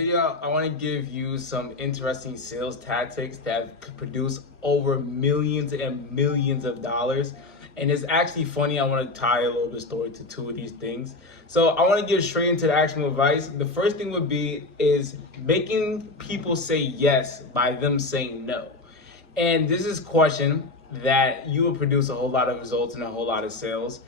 video, I want to give you some interesting sales tactics that could produce over millions and millions of dollars. And it's actually funny. I want to tie a little bit of story to two of these things. So I want to get straight into the actual advice. The first thing would be is making people say yes by them saying no. And this is a question that you will produce a whole lot of results and a whole lot of sales.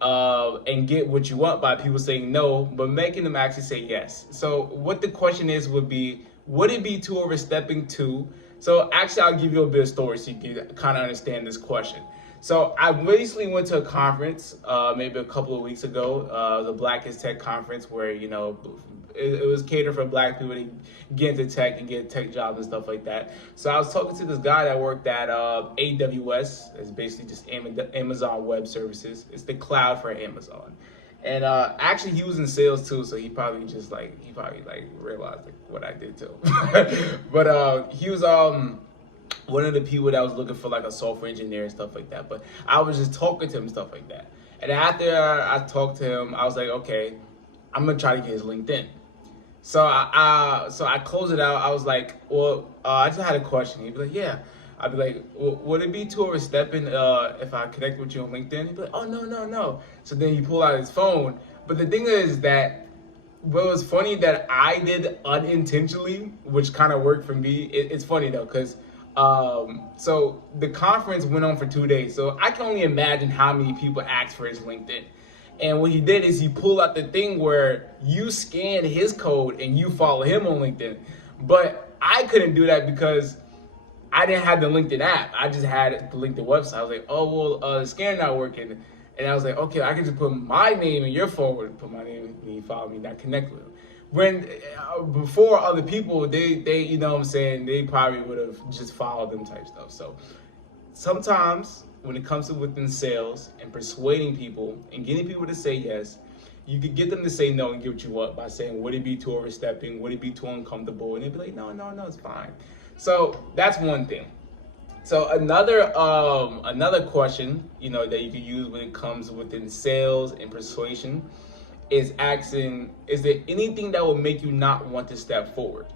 And get what you want by people saying no, but making them actually say yes. So what the question is would be, would it be too overstepping too? So actually, I'll give you a bit of story so you can kind of understand this question. So I recently went to a conference, maybe a couple of weeks ago, the Blackest Tech conference, where it was catered for Black people to get into tech and get tech jobs and stuff like that. So I was talking to this guy that worked at AWS. It's basically just Amazon Web Services. It's the cloud for Amazon. And actually, he was in sales too, so he probably realized what I did too. But he was one of the people that was looking for like a software engineer and stuff like that. But I was just talking to him and stuff like that. And after I talked to him, I was like, okay, I'm gonna try to get his LinkedIn. So I closed it out. I was like, well, I just had a question. He'd be like, yeah. I'd be like, well, would it be too overstepping if I connect with you on LinkedIn? He'd be like, oh, no. So then he pulled out his phone. But the thing is that what was funny that I did unintentionally, which kind of worked for me. It's funny though, because so the conference went on for 2 days. So I can only imagine how many people asked for his LinkedIn. And what he did is he pulled out the thing where you scan his code and you follow him on LinkedIn. But I couldn't do that because I didn't have the LinkedIn app. I just had the LinkedIn website. I was like, oh, well, the scan not working. And I was like, okay, I can just put my name in your phone, put my name and you follow me, not connect with him. When before other people, they you know what I'm saying, they probably would have just followed them type stuff. So sometimes when it comes to within sales and persuading people and getting people to say yes, you could get them to say no and get what you want by saying, would it be too overstepping? Would it be too uncomfortable? And they'd be like, no, it's fine. So that's one thing. So another question, that you could use when it comes within sales and persuasion is asking, is there anything that will make you not want to step forward?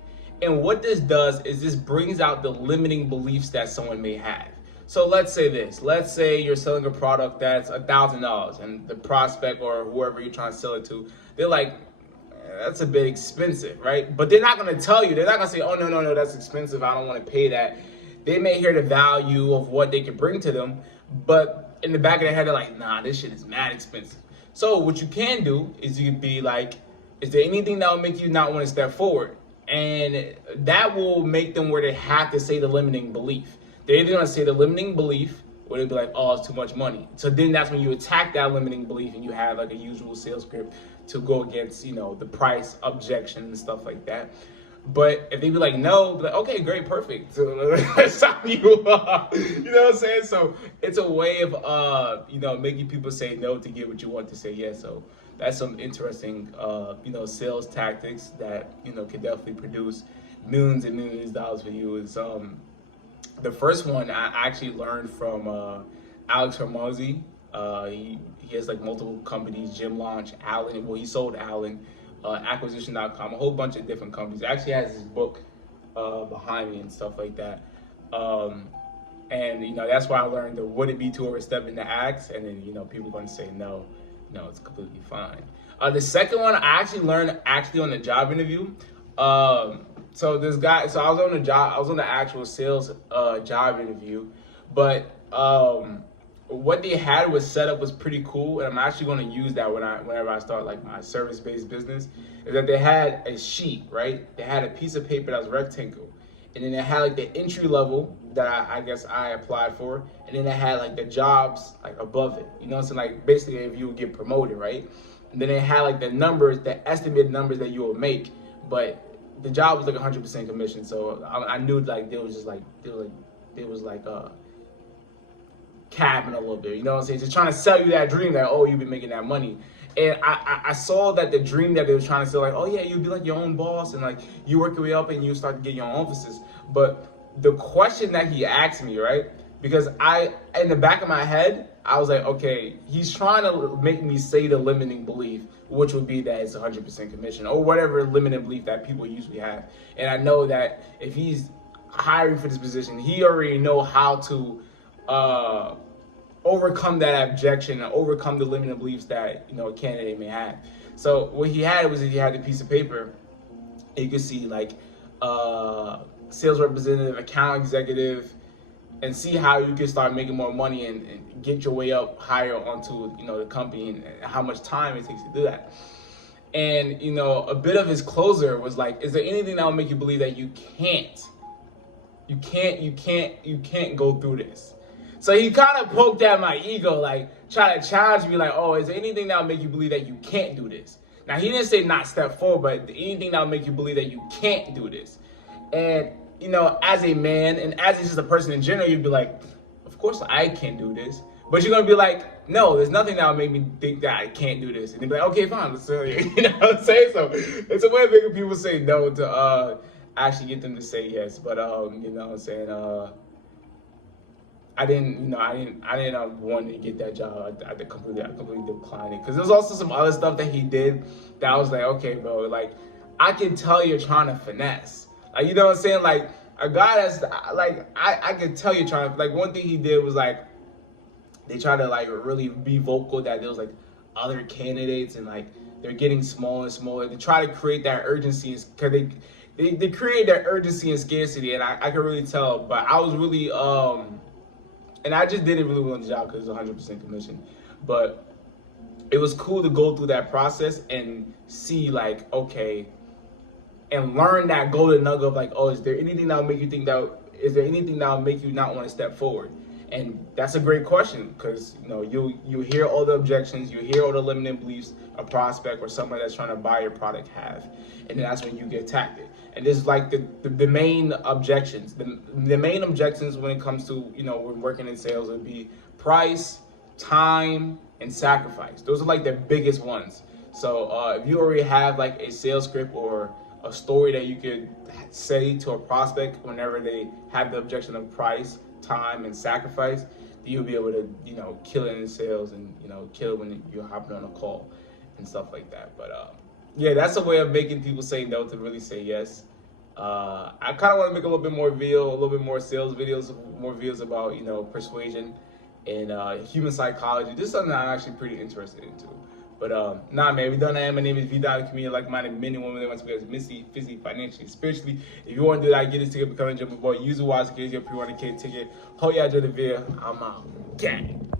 And what this does is this brings out the limiting beliefs that someone may have. So let's say you're selling a product that's $1,000 and the prospect or whoever you're trying to sell it to, they're like, that's a bit expensive, right? But they're not going to tell you. They're not going to say, oh, no, that's expensive. I don't want to pay that. They may hear the value of what they can bring to them, but in the back of their head, they're like, nah, this shit is mad expensive. So what you can do is you could be like, is there anything that will make you not want to step forward? And that will make them where they have to say the limiting belief. They're either going to say the limiting belief or they'll be like, oh, it's too much money. So then that's when you attack that limiting belief and you have like a usual sales script to go against, the price objection and stuff like that. But if they be like, no, be like, okay, great, perfect. So let's sign you up. You know what I'm saying? So it's a way of, making people say no to get what you want to say yes. So that's some interesting, sales tactics that, can definitely produce millions and millions of dollars for you. Is the first one I actually learned from Alex Hormozi. He has like multiple companies, Gym Launch, Allen. Well, he sold Allen, Acquisition.com, a whole bunch of different companies. He actually has his book behind me and stuff like that. And that's why I learned the would it be too overstepping to ask, and then people are going to say no, it's completely fine. The second one I actually learned on the job interview. So this guy, I was on the actual sales job interview, but what they had was set up was pretty cool, and I'm actually going to use that whenever I start like my service-based business. Is that they had a sheet, right? They had a piece of paper that was rectangle, and then they had like the entry level that I guess I applied for, and then they had like the jobs like above it. So like basically if you would get promoted, right? And then they had like the numbers, the estimated numbers that you will make, but the job was like 100% commission. So I knew like there was capping a little bit, you know what I'm saying? Just trying to sell you that dream that, oh, you've been making that money. And I saw that the dream that they were trying to sell, like, oh yeah, you'd be like your own boss and like you work your way up and you start to get your own offices. But the question that he asked me, right? Because in the back of my head, I was like, okay, he's trying to make me say the limiting belief, which would be that it's 100% commission or whatever limited belief that people usually have. And I know that if he's hiring for this position, he already know how to overcome that objection and overcome the limiting beliefs that a candidate may have. So what he had was he had a piece of paper. You could see like sales representative, account executive, and see how you can start making more money and get your way up higher onto the company, and how much time it takes to do that. And a bit of his closer was like, is there anything that will make you believe that you can't go through this? So he kind of poked at my ego, like trying to challenge me, like, oh, is there anything that will make you believe that you can't do this? Now he didn't say not step forward, but anything that will make you believe that you can't do this. And as a man and as just a person in general, you'd be like, of course I can't do this. But you're going to be like, no, there's nothing that would make me think that I can't do this. And they'd be like, okay, fine, let's tell you. You know what I'm saying? So it's a way of making people say no to actually get them to say yes. But, you know what I'm saying? I didn't want to get that job. I completely declined it. Because there's also some other stuff that he did that I was like, okay, bro, like, I can tell you're trying to finesse. Like, you know what I'm saying? Like, a guy that's, like, I could tell you're trying to, like, one thing he did was, like, they try to, like, really be vocal that there was, like, other candidates and, like, they're getting smaller and smaller. They try to create that urgency because they create that urgency and scarcity, and I can really tell. But I was really, and I just didn't really want the job because it was 100% commission. But it was cool to go through that process and see, like, okay, and learn that golden nugget of like, oh, is there anything that will make you think that, is there anything that will make you not want to step forward? And that's a great question, because you hear all the objections, you hear all the limiting beliefs a prospect or somebody that's trying to buy your product have, and then that's when you get tackled. And this is like the main objections. The main objections when it comes to when working in sales would be price, time, and sacrifice. Those are like the biggest ones. So if you already have like a sales script or a story that you could say to a prospect whenever they have the objection of price, time, and sacrifice, you'll be able to kill it in sales and kill it when you're hopping on a call and stuff like that. But yeah, that's a way of making people say no to really say yes. I kind of want to make a little bit more sales videos, more videos about Persuasion and human psychology. This is something I'm actually pretty interested into. But nah, man, we done that. My name is V. Community, like-minded men and women that want to be as mentally, physically, financially, spiritually. If you want to do that, get this ticket, become a jumper boy. Use a wise case, your pre-100K ticket. Hope y'all enjoyed the video. I'm out. Gang.